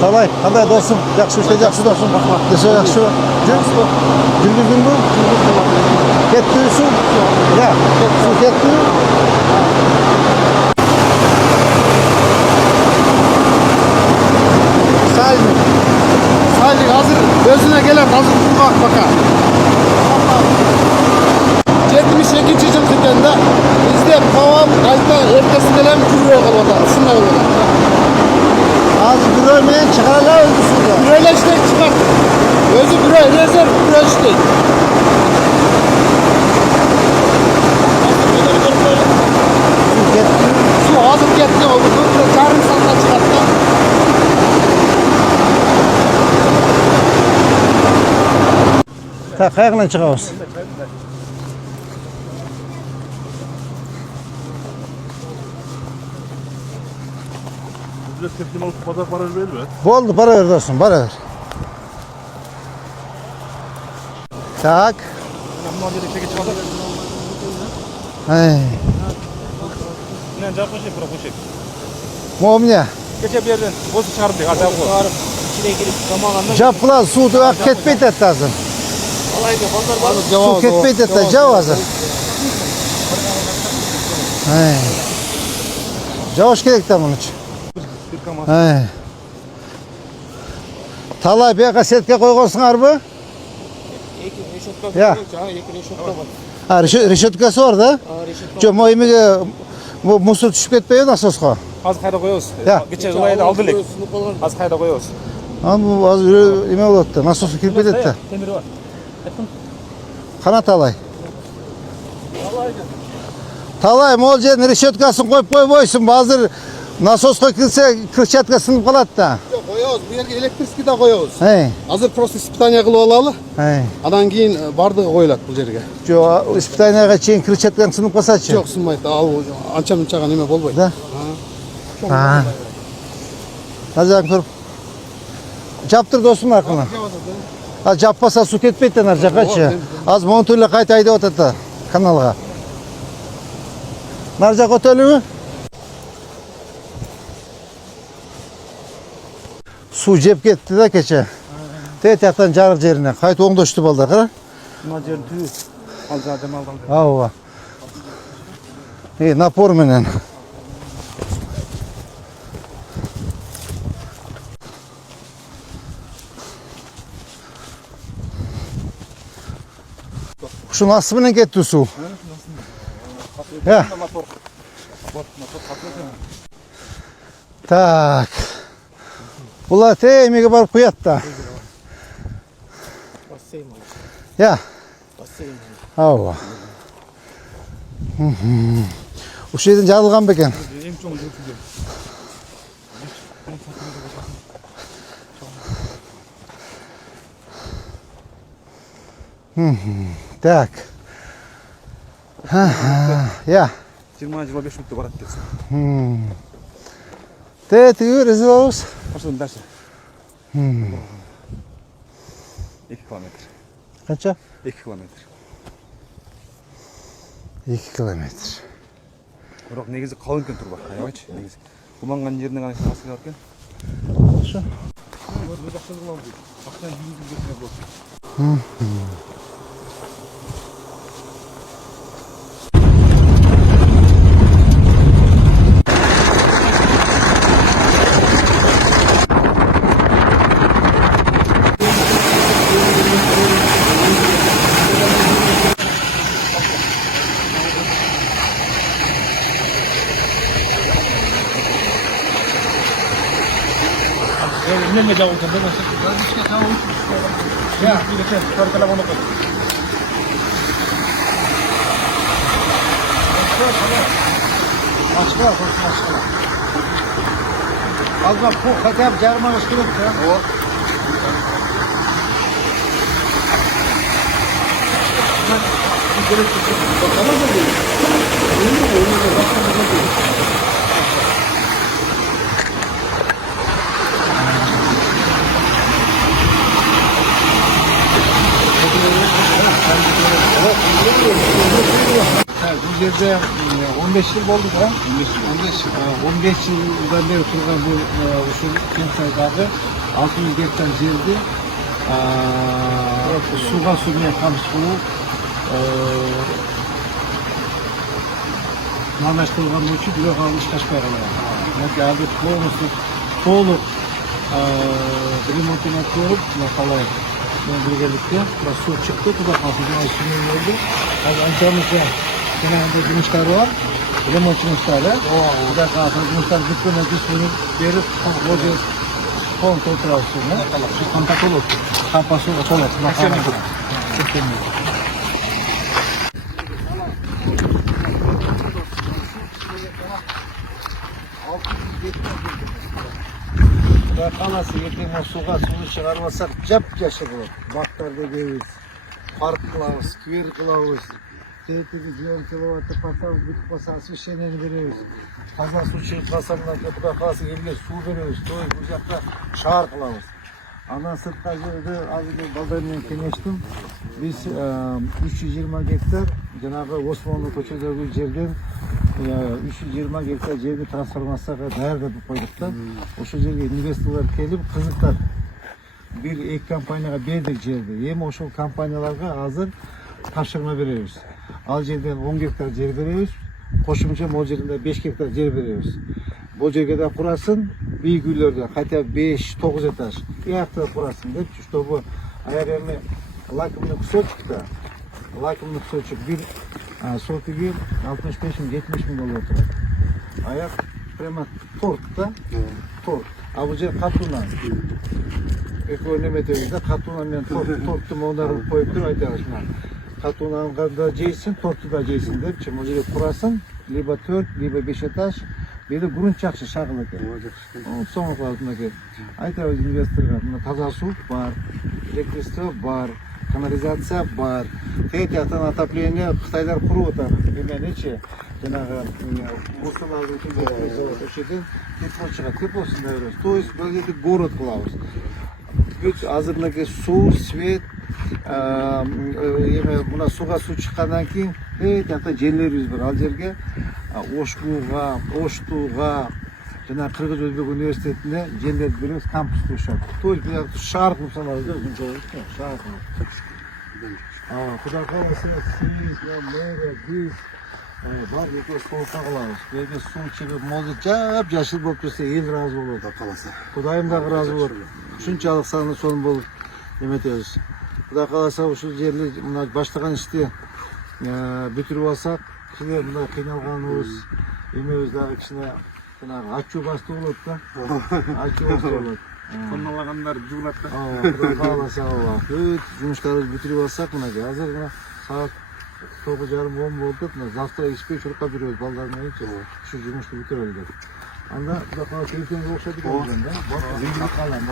Talay, qanday do'stim? Yaxshi ishlayapsiz do'stim. Desa yaxshi. Жүргүздүңбү? Ketdingizmi? Ya, suv ketdi. Saylık hazır. Özüne gelen hazır kurmak baka. 72. yıl dikende bizde kavam kayıtta ertesi gelen kürüyor kalada. Isınlar oldu. Az bürömeyen çıkarlar öldü suda. Büreyle işte çıkar. Özü büre, rezerv büre işte. Suv ketdi. Su hazır gitti oldu. Yarım saatte çıkarttı. Ta qayerdan chiqamiz? Ücret tepkim alıp pazar parası verir mi? Bo'ldi, para ver do'stim, para ver. Tak. Bunlar bir işe geçmedi. Hey. Ne cevap koşayım, bırak koşayım. Momnya. Geçe bir yerden bozu çıkarıp diye, acaba bu. Çağırıp içine girip zamanında Japlar suvda ketpeydi etazın. Suv ketpeydi etazın, javazı. Hey. Javaş gerek de bunun için. Hey. Talay bir kasetke koyğonsыңарбы? Ya. Ha, решеткасы var da. Жо, моемеге мусор түшүп кетпейби насоско? Az kayda koyuyoruz. Ya. Geçen olayda aldık. Az kayda koyuyoruz. Ama bu az eме болот да, насоско кирип кетет да. Temiri var. Кана Талай? Талай, могул жердин решеткасын коюп койбойсуңбу? Азыр насоско кирсе, крыльчатка сынып калат да. Yok koyuyoruz. Bu yerge elektriski de koyuyoruz. Hey, Hazır просто испытание kılıp alalı. hey. Adan keyin bardığı koyulat bu yerge. Жо, испытанияга чейин крыльчатканы сынып калсачы? Yok sunmaydı. Al ança mınçağa neme bolboydu. Да. Ha. Назар көрүп. Жаптыр досум аркына. А жаппаса суу кетпейт да нар жакачы. Аз монту эле кайта айдап атат да каналга. Нар жак өтөлүбү? Суу жеп кетти да кече. Тет жактан жарык жерине кайта оңдошту балдар, кара. Buna cer düğü. Al zaten aldım. Ооба. Напор менен. Ушунун асты менен кетти суу. Ya. Так. Булар темеге барып куят да. Ya. Ооба. Ушул жерден жарылган бекен. En çok yürütüldü. Так. Ya. 20-25 minut barat geçsin. Tetiği rezil oluruz. Başladım derse. 2 kilometre. Kaça? 2 kilometre. 2 kilometre. Biroq negizi qalın ekan tur bak. Ayavaç negizi. Ulangan yerinden qancha tasir ekan. Şu. Bu жақсы қылам дейді. Ақтан 100 кетіне болады. Önüne de oldu değil mi? Ya, bir de sonra kalan onu koy. Başka, başka. Az bak, bu katı jarman üstü yok ya. O. Bu yerde 10 15 yıl oldu da. 15 yıl. 15 yıldan beri turgan bu uşul Kentay'dagı 600 gektar жерди суга суу менен камсыздуу пландаштырылган үчүн бирок ал ишке ашпай калган. Азыр полностью толук ремонтун өткөрүп, мына калай менен биргеликте суу чыкты, кудай калса суу болду. Азыр анчамызда жанагындай жумуштары бар. Ремонт жұмыстары, кудай калса жумуштар бүткөндөн кийин сууну берип, өзү кол толтурабыз сууну. Кампа толот. Кампа сууга толот. Кудай кааласа эртең сууга сууну чыгарып алсак, жап-жашыл болот. Бактарды эгебиз, парк кылабыз, сквер кылабыз. Тетиги жөн киловатты патабыз, бүтүп калса освещениени беребиз. Таза суу чыгып калса мына кудай кааласа элге суу беребиз. То бул жакта шаар кылабыз. Андан сыртка жерде азыр балдар менен кеңештим. Биз 320 гектар жанагы Осмонов көчөдөгү жерден 320 гектар жерди трансформацияга даярдап койдук да. Ошол жерге инвесторлор келип кызыктап бир-эки компанияга бердик жерди. Эми ошол компанияларга азыр тапшырма беребиз. Ал жерден 10 гектар жер беребиз. Кошумча могу жеринде 5 гектар жер беребиз. Бул жерге да курасың, бийик үйлөрдө хотя 5-9 этаж. Иякта курасың депчи, чтобы аяр эми лакомный кусочкта, лакомный кусочек бир сотиги 65 миң, 70 миң болуп турат. Аяк прямо торт да, торт. А бул жер катуна. Экөө неметебиз да, катуна менен торту моундар коюп туруп айтабыз мына. Катунаны да жейсиң, торту да жейсиң депчи, бул жерге курасың, либо 4, либо 5 этаж. Бери грунт жакшы шагыл экен. Соңу кылабыз мынакей. Айтабыз инвесторго, мына таза суу бар, электричество бар, канализация бар. Третий аттан отопление Кытайдар куруп атат. Эменичи, жанагы мусорлардын ичинде ошодон тепло чыгат, теплосун да беребиз. То есть бул жерде город кылабыз. Бүт азыр мынакей суу, свет, эме мына сууга суу чыккандан кийин ата жерлерибиз бар. Ал жерге Ошбууга, Оштууга, жана Кыргыз Өзбек университетине жерлерди беребиз, кампус курушат. То есть бул шаар кылып санабыз да, шаар кылып. Кудай кааласа сиз, мэрия, биз баардыгы колко кылабыз. Бул жерге суу чыгып, могу жап-жашыл болуп турса, эл ыраазы болот. Кудай кааласа. Кудайым дагы ыраазы болот. Ушунчалык сонун болуп эметебиз. Кудай кааласа ушул жерди мына баштаган ишти бүтүрүп алсак, кичине мындай кыйналганыбыз, эмебиз дагы кичине жанагы ачуу баштуу болот да. Ачуу баштуу болот. Соннолагандар жуулат да. Кудай кааласа бүт жумуштарыбызды бүтүрүп алсак, мынакей азыр мына саат 9:30-10 болду. Мына завтра ишке чуркап жүрөбүз балдар менен. Ушу жумушту бүтүрөлү деп. Анда кудай кааласа эртеңге окшоп кетебиз да. Бак, калам,